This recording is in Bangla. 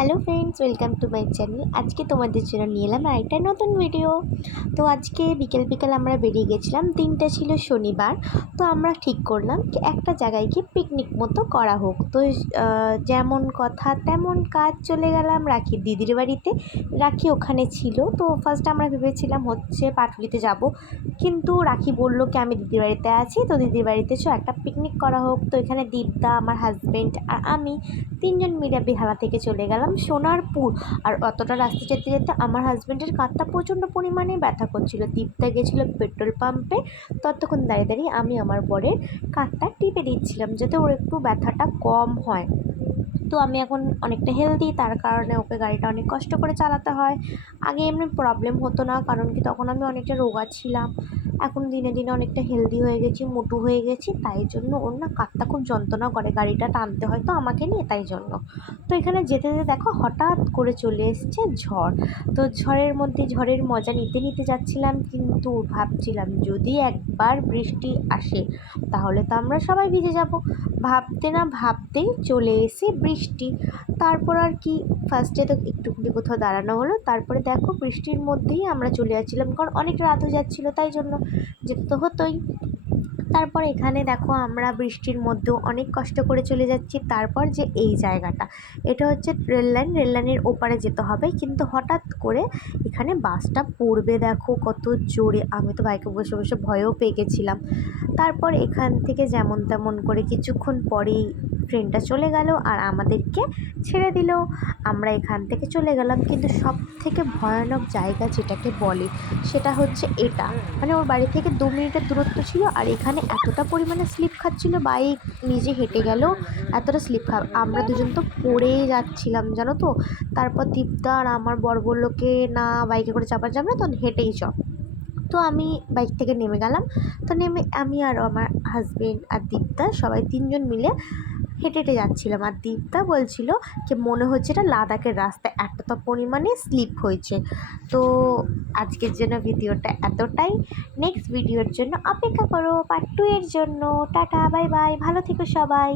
Hello friends, welcome to my channel. আজকে তোমাদের জন্য নিয়ে এলাম আরেকটা নতুন ভিডিও। তো আজকে বিকেল বিকেল আমরা বেরিয়ে গেছিলাম, দিনটা ছিল শনিবার। তো আমরা ঠিক করলাম কি একটা জায়গায় গিয়ে পিকনিক মতো করা হোক। তো যেমন কথা তেমন কাজ, চলে গেলাম রাখির দিদির বাড়িতে। রাখি ওখানে ছিল। তো ফার্স্ট আমরা ভেবেছিলাম হচ্ছে পাটুলিতে যাব, কিন্তু রাখি বললো কি আমি দিদির বাড়িতে আছি, তো দিদির বাড়িতে একটা পিকনিক করা হোক। তো এখানে দীপদা, আমার হাজব্যান্ড আর আমি তিনজন মিলে বেহালা থেকে চলে গেলাম সোনারপুর। আর অতটা রাস্তা যেতে যেতে আমার হাজব্যান্ডের কাঁধটা প্রচণ্ড পরিমাণে ব্যথা করছিল। দীপদা গেছিলো পেট্রোল পাম্পে, ততক্ষণ দাঁড়িয়ে দাঁড়িয়ে আমি আমার বরের কাঁধটা টিপে দিচ্ছিলাম যাতে ওর একটু ব্যথাটা কম হয়। তো আমি এখন অনেকটা হেলদি, তার কারণে ওকে গাড়িটা অনেক কষ্ট করে চালাতে হয়। আগে এমনি প্রবলেম হতো না, কারণ কি তখন আমি অনেকটা রোগা ছিলাম। এখন দিনে দিনে অনেকটা হেলদি হয়ে গেছি, মোটু হয়ে গেছি, তাই জন্য ওর না কাঁধটা খুব যন্ত্রণা করে, গাড়িটা টানতে হয় তো আমাকে নিয়ে, তাই জন্য। তো এখানে যেতে যেতে দেখো হঠাৎ করে চলে এসছে ঝড়। তো ঝড়ের মধ্যে ঝড়ের মজা নিতে নিতে যাচ্ছিলাম, কিন্তু ভাবছিলাম যদি একবার বৃষ্টি আসে তাহলে তো আমরা সবাই ভিজে যাব। ভাবতে না ভাবতেই চলে এসে বৃষ্টি। তারপর আর কি, ফার্স্টে তো একটুখানি কোথাও দাঁড়ানো হলো, তারপরে দেখো বৃষ্টির মধ্যেই আমরা চলে যাচ্ছিলাম, কারণ অনেক রাত হয়ে যাচ্ছিলো, তাই জন্য যেতে তো হতোই। তারপর এখানে দেখো আমরা বৃষ্টির মধ্যেও অনেক কষ্ট করে চলে যাচ্ছি। তারপর যে এই জায়গাটা, এটা হচ্ছে রেললাইনের ওপারে যেতে হবে, কিন্তু হঠাৎ করে এখানে বাসটা পড়বে, দেখো কত জোরে। আমি তো বাইকে বসে বসে ভয়ও পেয়ে গেছিলাম। তারপর এখান থেকে যেমন তেমন করে কিছুক্ষণ পরেই ট্রেনটা চলে গেল আর আমাদেরকে ছেড়ে দিল। আমরা এখান থেকে চলে গেলাম, কিন্তু সব থেকে ভয়ানক জায়গা যেটাকে বলে সেটা হচ্ছে এটা, মানে ওর বাড়ি থেকে 2 মিনিটের দূরত্ব ছিল, আর এখানে এতটা পরিমাণে স্লিপ খাচ্ছিল, বাইক নিজে হেঁটে গেলেও এতটা স্লিপ আমরা দুজন তো পড়েই যাচ্ছিলাম জানো তো। তারপর দীপদা আর আমার বর বললো কে না বাইকে করে চাপা যাবে না, তো হেঁটেই চ। তো আমি বাইক থেকে নেমে গেলাম। তো নেমে আমি আর আমার হাজবেন্ড আর দীপদা সবাই তিনজন মিলে হেঁটে হেঁটে যাচ্ছিলাম, আর দীপদা বলছিল যে মনে হচ্ছে এটা লাদাখের রাস্তা, এতটা পরিমাণে স্লিপ হয়েছে। তো আজকের জন্য ভিডিওটা এতটাই। নেক্সট ভিডিওর জন্য অপেক্ষা করো, পার্ট 2 এর জন্য। টাটা, বাই বাই, ভালো থেকো সবাই।